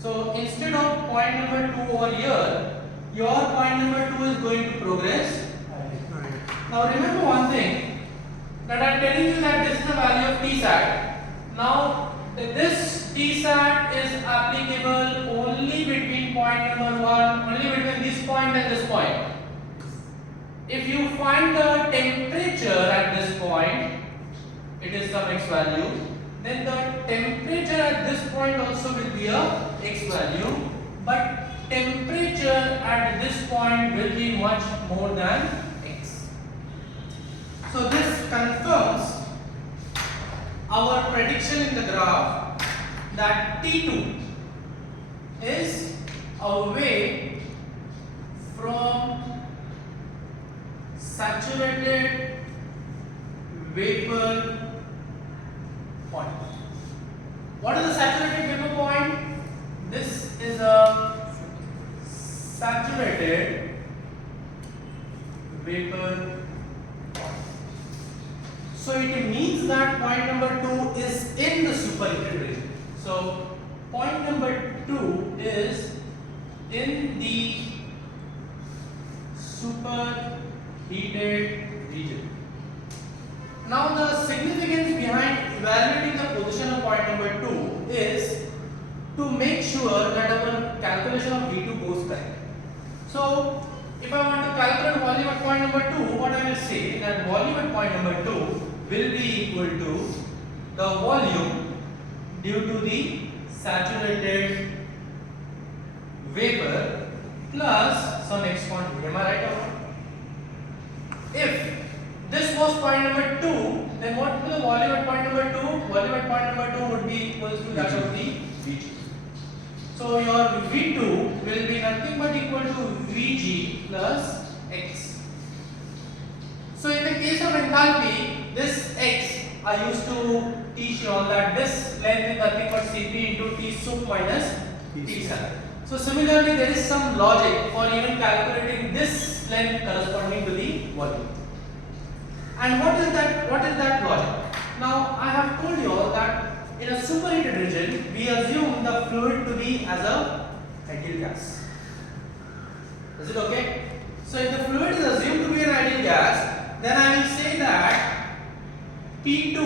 So instead of point number 2 over here, your point number 2 is going to progress. Now remember one thing, that I am telling you that this is the value of t sat. Now this t sat is applicable only between point number 1, only between this point and this point. If you find the temperature at this point, it is some x value, then the temperature at this point also will be a x value, but temperature at this point will be much more than x. So this confirms our prediction in the graph that T2 is away from saturated vapor point. What is the saturated vapor point? This is a saturated vapor point. So it means that point number 2 is in the superheated region. So point number 2 is in the superheated region. Now the significance behind evaluating the position of point number 2 is to make sure that our calculation of V2 goes correct. So if I want to calculate volume at point number 2, what I will say that volume at point number 2 will be equal to the volume due to the saturated vapor plus some x quantity. Am I right or not? If this was point number 2, then what will the volume at point number 2? Volume at point number 2 would be equal to that of the Vg. So your V2 will be nothing but equal to Vg plus x. So in the case of enthalpy, this x, I used to teach you all that this length is nothing but Cp into T sub minus T sat. So similarly, there is some logic for even calculating this length corresponding to the volume. And what is that logic? Now I have told you all that in a superheated region, we assume the fluid to be as a ideal gas. Is it okay? So if the fluid is assumed to be an ideal gas, then I will say that P2,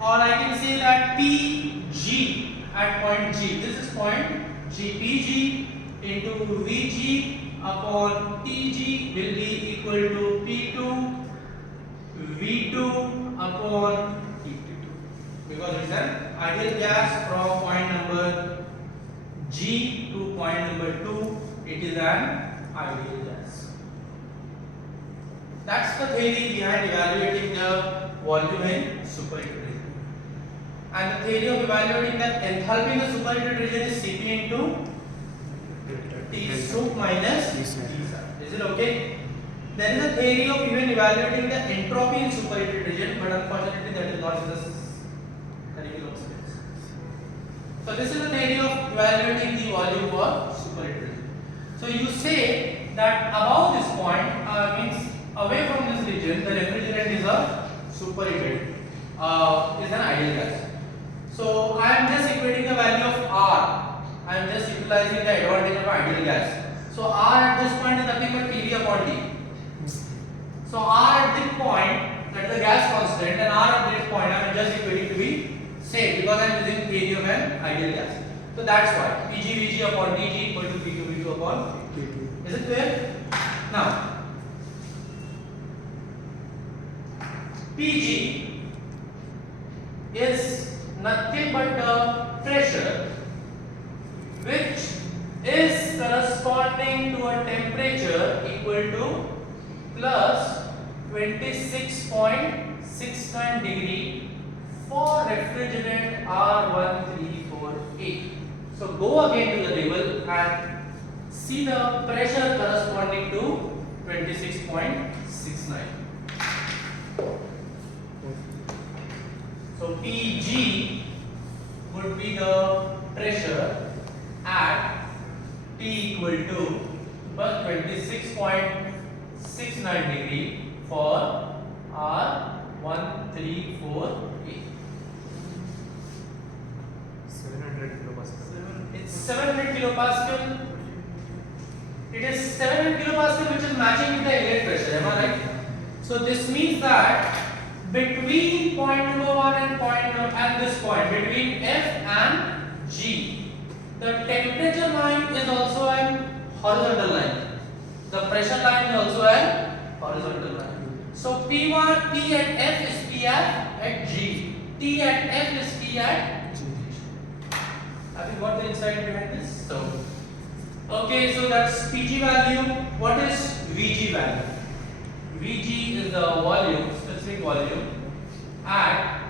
or I can say that Pg at point G. This is point G. Pg into Vg upon Tg will be equal to P2 V2 upon T2, because it is an ideal gas from point number G to point number 2. It is an ideal gas. That's the theory behind evaluating the volume in superheated region. And the theory of evaluating the enthalpy in the superheated region is Cp into T sub minus T sat. Is it okay? There is a theory of even evaluating the entropy in superheated region, but unfortunately that is not in the curriculum space. So this is the theory of evaluating the volume for superheated region. So you say that above this point means away from this region, the refrigerant is a superheated, is an ideal gas. So I am just equating the value of R. I am just utilizing the advantage of ideal gas. So R at this point is nothing but PV upon T. So R at this point, that is the gas constant, and R at this point I am just equating to be same because I am using theory of an ideal gas. So that's why Pg Vg upon Tg equal to P2 V2 upon T2. Is it clear? Now Pg is nothing but the pressure which is corresponding to a temperature equal to plus 26.69 degree for refrigerant R134A. So go again to the table and see the pressure corresponding to 26.69. So Pg would be the pressure at T equal to plus 26.69 degree for R134A. 700 kilopascal. It's 700 kilopascal. It is 700 kilopascal, which is matching with the inlet pressure. Am I right? So this means that between point number 1 and this point, between F and G, the temperature line is also an horizontal line. The pressure line is also an horizontal line. So P1, P at F is P at G. T at F is T at G. Have you got the insight behind this? So, okay, so that's Pg value. What is Vg value? Vg is the volume, specific volume at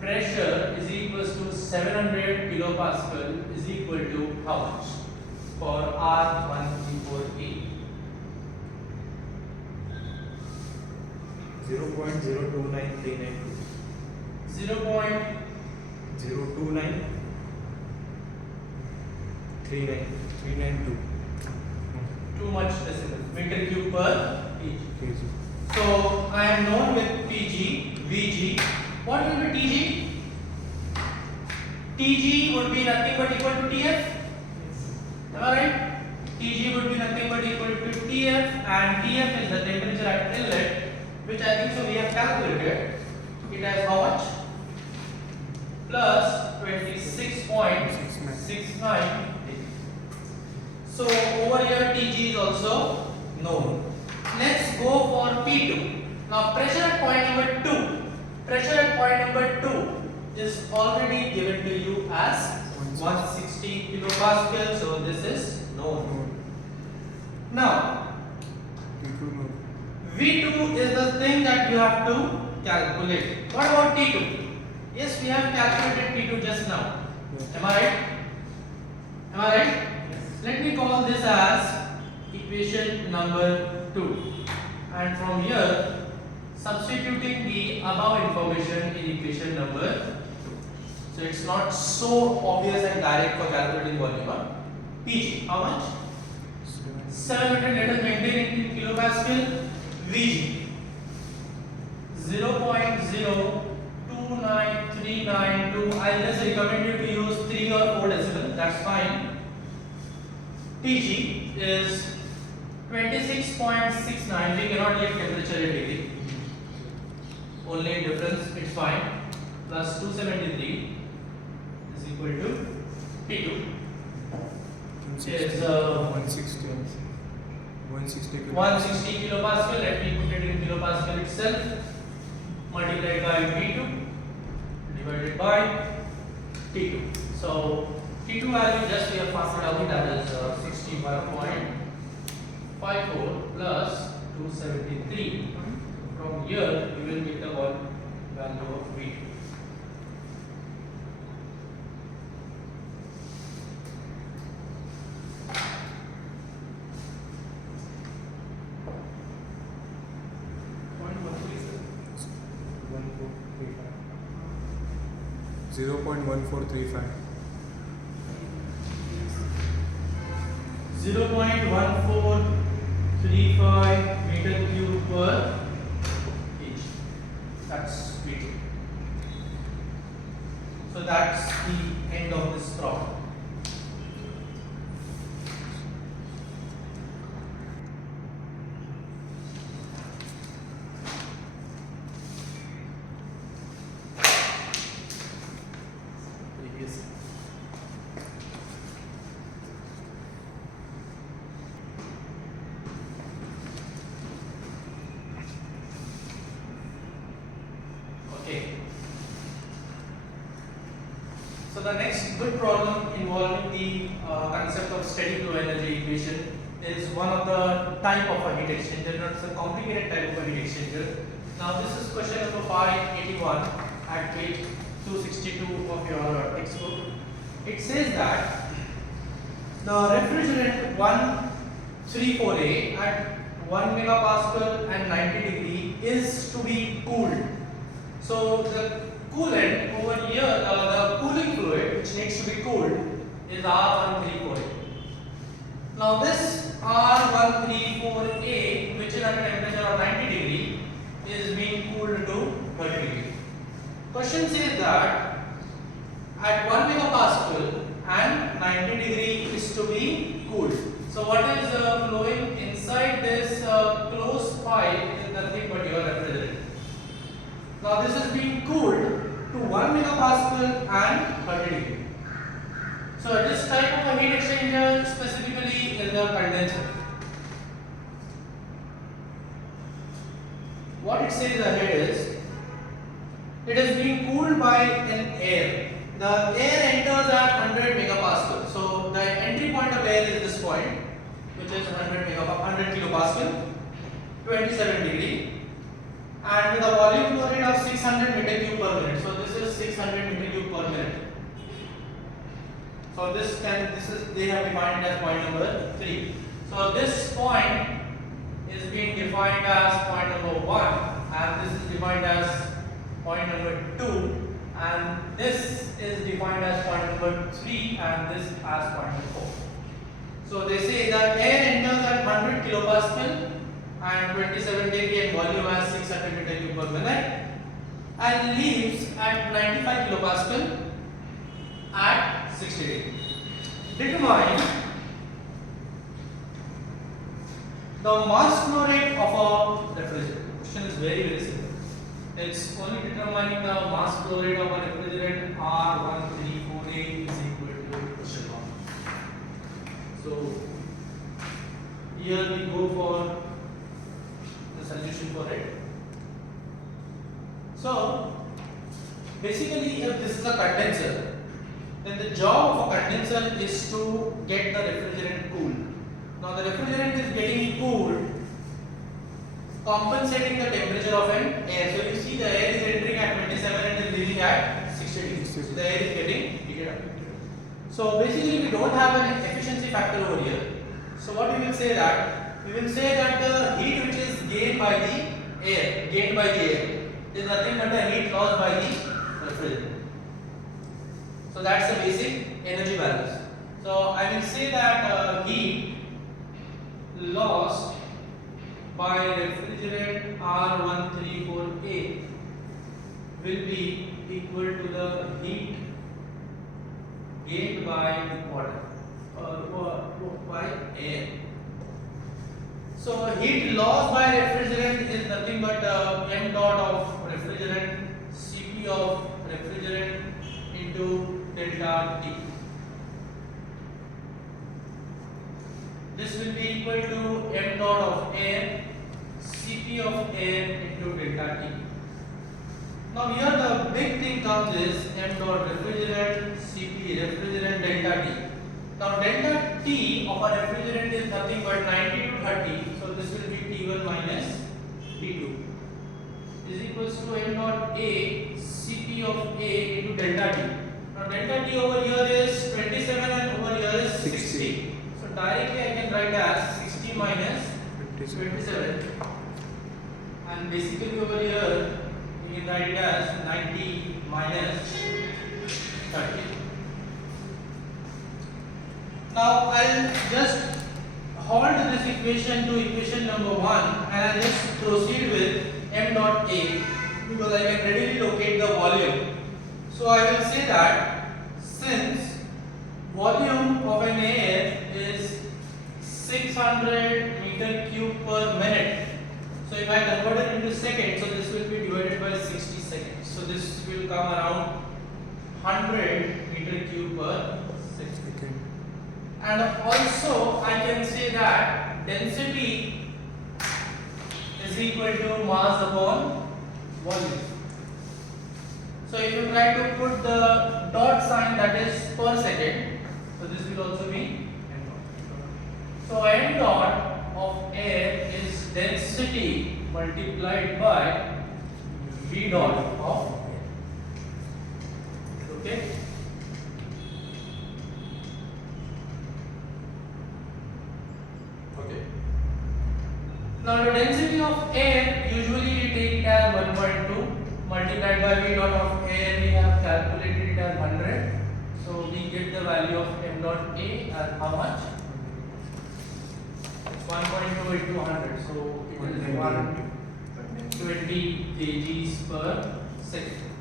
pressure is equals to 700 kilopascal is equal to how much for R134A? 0.029392. 0.029392. Too much decimal. Meter cube per kg. So I am known with Pg, Vg. What will be Tg? Tg would be nothing but equal to Tf. Am I right? Tg would be nothing but equal to Tf, and Tf is the temperature at inlet, which I think so we have calculated. It has how much? Plus 26.69. So over here Tg is also known. Let's go for P2. Now pressure at point number 2. Pressure at point number 2 is already given to you as 160 kilopascal. So this is known. Now V2 is the thing that you have to calculate. What about T2? Yes, we have calculated T2 just now. Am I right? Am I right? Yes. Let me call this as equation number 2. And from here, substituting the above information in equation number 2. So it's not so obvious and direct for calculating volume. Pg, how much? 700, let us maintain it in kilopascal. Vg, 0.029392. I'll just recommend you to use 3 or 4 decimal. That's fine. Tg is 26.69. We cannot give temperature in degree. Only in difference, it's fine. Plus 273 is equal to P2. Is 160 kilopascal. Let me put it in kilopascal itself. Multiplied by V2 divided by T2. So T2 value just we have passed out, that is 61.54 plus 273. From here you will get the value of V2. Zero 0.1435. 0.1435 meter cube per kg. That's V2. So that's the end of this problem. So the next good problem involving the concept of steady flow energy equation is one of the type of a heat exchanger. It's a complicated type of a heat exchanger. Now this is question number 581 at page 262 of your textbook. It says that the refrigerant 134A at 1 megapascal and 90 degree is to be cooled. So the coolant over here, the cooling fluid which needs to be cooled is R134A. Now this R134A, which is at a temperature of 90 degree, is being cooled to 30 degree. Question says that at 1 megapascal and 90 degree is to be cooled. So what is flowing inside this closed pipe is nothing but your refrigerant. Now this is being cooled to 1 megapascal and 30 degree. So this type of a heat exchanger specifically is the condenser. What it says ahead is, it is being cooled by an air. The air enters at 100 megapascal. So the entry point of air is this point, which is 100 kilopascal, 27 degree, and with a volume flow rate of 600 meter cube per minute. So this is 600 meter cube per minute. So they have defined it as point number 3. So this point is being defined as point number 1, and this is defined as point number 2, and this is defined as point number 3, and this as point number 4. So they say that air enters at 100 kilopascal and 27 degree and volume as 600 meter cube per minute, and leaves at 95 kilopascal at 60 degree. Determine the mass flow rate of a refrigerant. Question is very simple. It's only determining the mass flow rate of a refrigerant R134A is equal to question mark. So here we go for the solution for it. So basically, if this is a condenser, then the job of a condenser is to get the refrigerant cooled. Now the refrigerant is getting cooled, compensating the temperature of an air. So you see the air is entering at 27 and is leaving at 60 degrees. So the air is getting heated up. So basically we don't have an efficiency factor over here. So what we will say that? We will say that the heat which is gained by the air, is nothing but the heat lost by the refrigerant. So that's the basic energy balance. So I will say that heat lost by refrigerant R134A will be equal to the heat gained by water or by air. So heat lost by refrigerant is nothing but m dot of refrigerant, Cp of refrigerant into delta T. This will be equal to m dot of air, Cp of air into delta T. Now here the big thing comes is m dot refrigerant, Cp refrigerant, delta T. Now delta T of a refrigerant is nothing but 90 to 30. So this will be T1 minus T2 is equals to m dot A, Cp of A into delta T. Now delta T over here is 27 and over here is 60. So directly I can write as 60 minus 27, and basically over here you can write it as 90 minus 30. Now I'll just hold this equation to equation number 1 and I'll just proceed with m dot A because I can readily locate the volume. So I will say that since volume of an air is 600 meter cube per minute, so if I convert it into seconds, so this will be divided by 60 seconds. So this will come around 100 meter cube per second. And also I can say that density is equal to mass upon volume. So if you try to put the dot sign, that is per second, so this will also be m dot. So m dot of air is density multiplied by v dot of air. Okay. Now the density of air, usually we take it as 1.2 multiplied by V dot of air, we have calculated it as 100. So we get the value of m dot A as how much? 1.2 into 100. So it is 120 kgs per second.